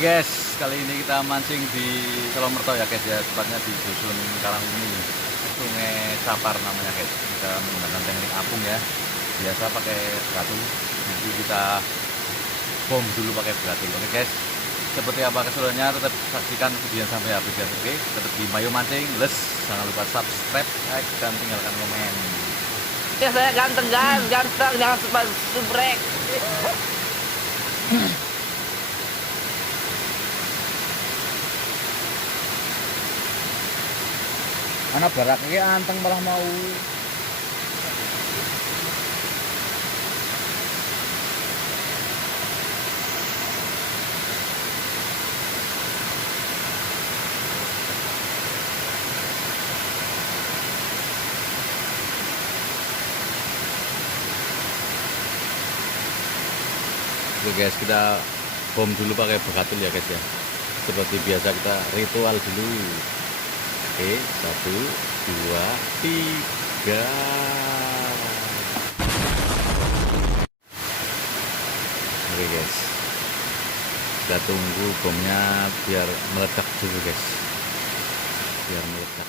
Oke guys, kali ini kita mancing di Solomerto ya guys ya, tepatnya di dusun Karangmuni, Sungai Capar namanya guys. Kita menggunakan teknik apung ya, biasa pakai beratul. Nanti kita bom dulu pakai beratul. Oke guys, seperti apa keseruannya tetap saksikan video sampai habis ya. Oke, tetap di Mayo Mancing, les, jangan lupa subscribe, like, dan tinggalkan komen. Ya saya ganteng kan, ganteng, jangan subrek. Anak barak ini anteng malah mau. Oke guys, kita bom dulu pakai beratul ya guys ya. Seperti biasa kita ritual dulu. Oke, 1, 2, 3. Oke guys, kita tunggu bomnya biar meledak dulu guys, biar meledak.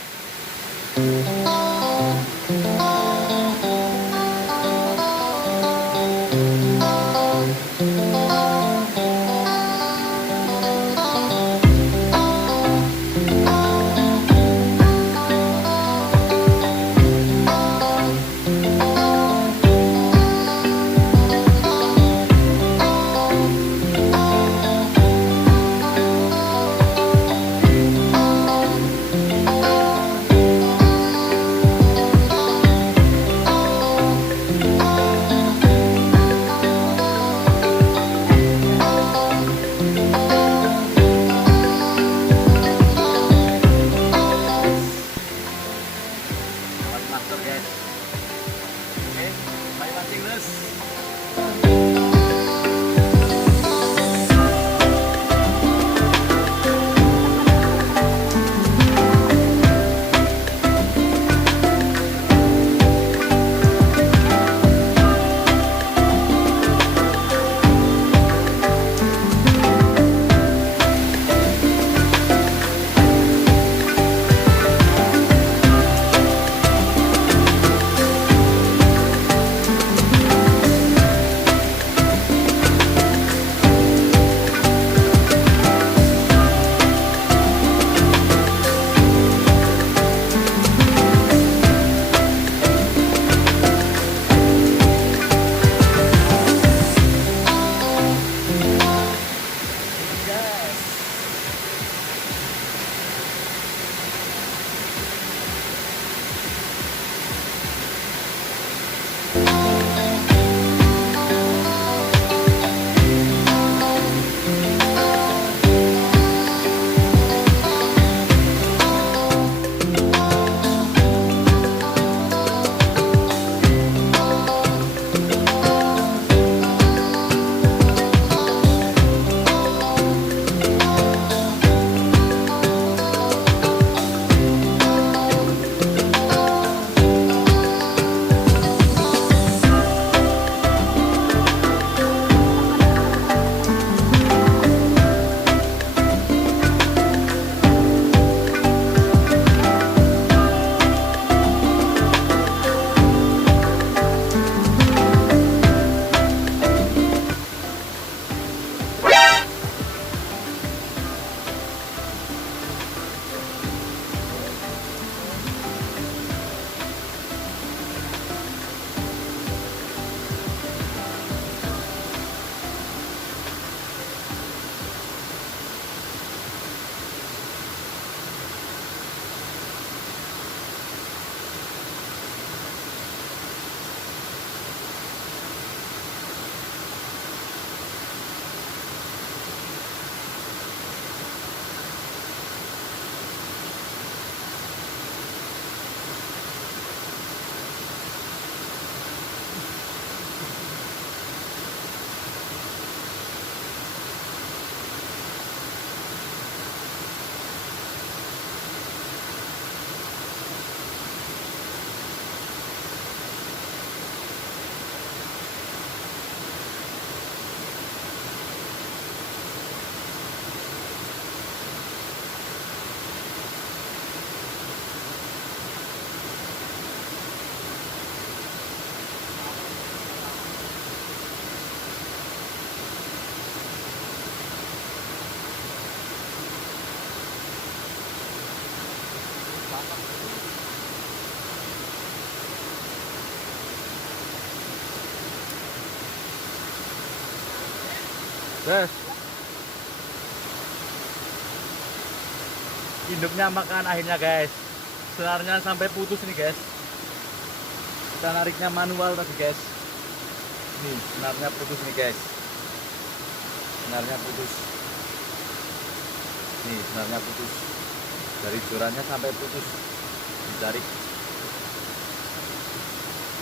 Master guys. Oke, main mancing les. Guys. Induknya makan akhirnya guys. Senarnya sampai putus nih guys. Kita nariknya manual tadi guys. Nih senarnya putus nih guys. Senarnya putus. Nih senarnya putus. Dari jorannya sampai putus. Ditarik.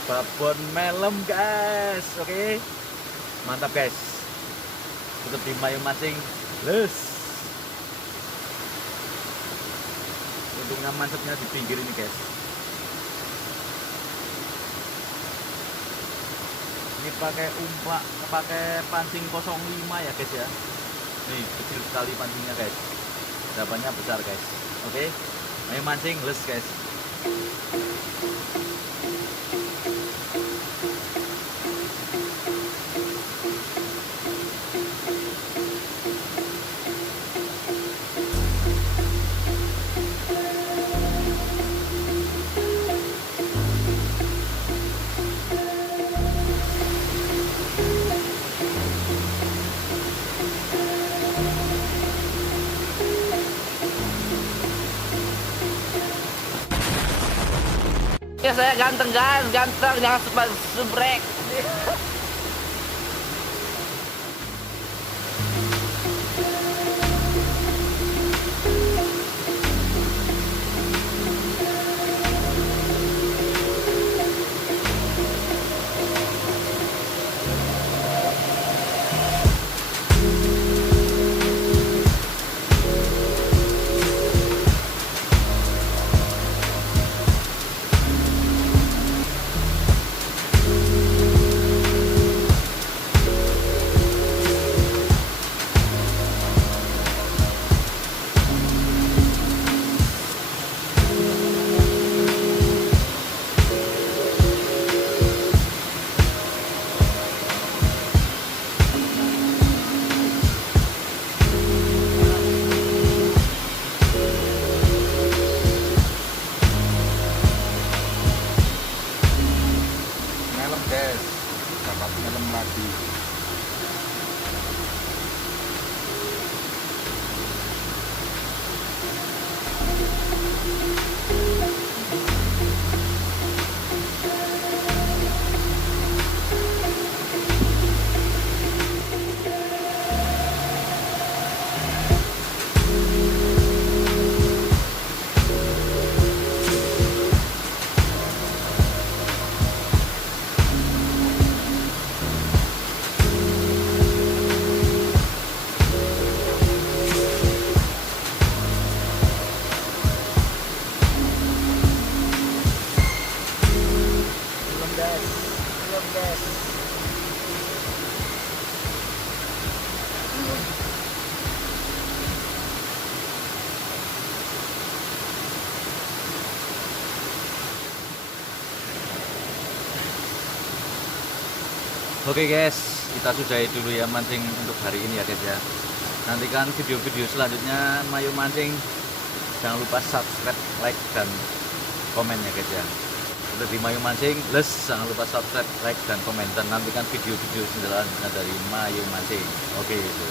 Babon melem guys. Oke. Mantap guys. Tetap di Mayu Mancing. Les. Untungnya mantapnya di pinggir ini guys. Ini pakai umpak, pakai pancing 05 ya guys ya. Nih kecil sekali pancingnya guys. Dapannya besar guys. Oke. Mayu mancing les guys. Ya saya ganteng guys, ganteng, jangan subrek. Melem guys. Dapat melem lagi. Belum guys. Belum guys. Oke guys, kita sudahi dulu ya mancing untuk hari ini ya guys ya. Nantikan video-video selanjutnya Mayu Mancing. Jangan lupa subscribe, like, dan komen ya guys ya. Untuk di Mayu Mancing, les jangan lupa subscribe, like, dan komen. Dan nantikan video-video selanjutnya dari Mayu Mancing. Oke itu.